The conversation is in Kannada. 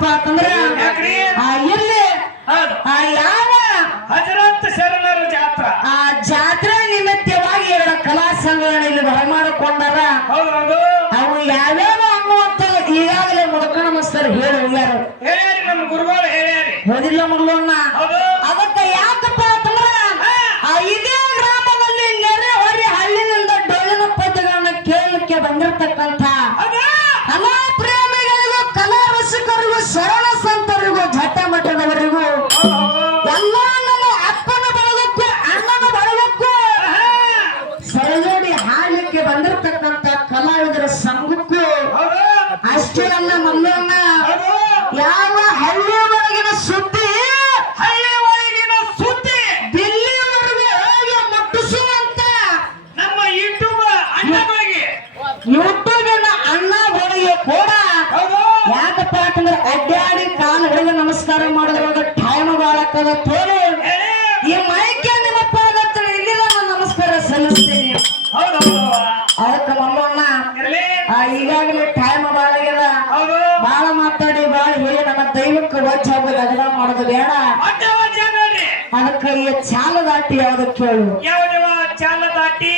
ಯಾಕಪ್ಪ ಅಂತಂದ್ರೆ ಇಲ್ಲಿ ಯಾವ ಹಜರತ್ ಶರಣರ ಜಾತ್ರಾ ಆ ಜಾತ್ರೆ ನಿಮಿತ್ತವಾಗಿ 2 ಕಲಾ ಸಂಘಗಳನ್ನ ಇಲ್ಲಿ ಬರಮಾಡಿಕೊಂಡಾರ. ಅವು ಯಾವ್ಯಾವ ಅನ್ನುವಂತ ಈಗಾಗಲೇ ಮುದಕಣ ಮಸ್ತರ್ ಹೇಳಿ ಹೋಗ್ಯಾರ. ನಮ್ಮ ಗುರುಗಳು ಹೇಳ್ಯಾರಿ ಹೋದಿಲ್ಲ ಮಗಳನ್ನ. ಅದಕ್ಕೆ ಯಾಕಪ್ಪ ಅಂತಂದ್ರ ಇದೇ ಗ್ರಾಮದಲ್ಲಿ ನೆರೆ ಹೊರಿ ಹಳ್ಳಿನಿಂದ ಡೊಳ್ಳಿನ ಪದ್ಯಗಳನ್ನ ಕೇಳಲಿಕ್ಕೆ ಬಂದಿರತಕ್ಕಂಥ ಕಲಾ ಪ್ರೇಮಿಗಳಿಗೂ ಕಲಾ ರಸಿಕರಿಗೂ ಶರಣ ಸಂತರಿಗೂ ಜಟ ಮಠದವರಿಗೂ ಎಲ್ಲ ನಮ್ಮ ಅಪ್ಪನ ಬಳಗಕ್ಕೂ ಅಣ್ಣನ ಬಳಗಕ್ಕೂ ಸರಜೋಡಿ ಹಾಡಲಿಕ್ಕೆ ಬಂದಿರತಕ್ಕಂಥ ಕಲಾವಿದರ ಸಂಘಕ್ಕೂ ಅಷ್ಟೇ ಅಲ್ಲ ಮಲ್ಲಣ್ಣ, ಯಾವ ಹಳ್ಳಿ ಒಳಗಿನ ಸುದ್ದಿ ದಿಲ್ಲಿವರೆಗೂ ಹೋಗಿ ಮುಟ್ಟಿಸುವಂತ ನಮ್ಮ ಯೂಟ್ಯೂಬಿನ ಅಣ್ಣಗಳಿಗೆ ಕೂಡ ಯಾಕಪ್ಪ ಅಂತಂದ್ರೆ ಅಡ್ಡಾಡಿ ಕಾಲು ಹಿಡಿದು ನಮಸ್ಕಾರ ಮಾಡೋದ್ರೊಳಗೆ ಟೈಮ್ ಬಾಳಕ್ಕದ ತೋರಿ ಈ ಮೈಕೆ ನಿಮ್ಮ ಪಾದತ್ರ ಇಲ್ಲಿ ನಾನು ನಮಸ್ಕಾರ ಸಲ್ಲಿಸ್ತೇನೆ. ಅದಕ್ಕೆ ಮಲ್ಲಣ್ಣ ಈಗಾಗಲೇ ಟೈಮ್ ಬಾಳಾಗ್ಯದ, ಬಾಳ ಮಾತಾಡಿ ಬಾಳ ಹೇಳಿ ನಮ್ಮ ದೈವಕ್ಕೆ ವಜ್ಜ ಆಗೋದು ಅದನ್ನ ಮಾಡೋದು ಬೇಡ. ಅದಕ್ಕೆ ಈ ಚಾಲ ದಾಟಿ ಯಾವ್ದು ಕೇಳು. ಚಾಲ ದಾಟಿ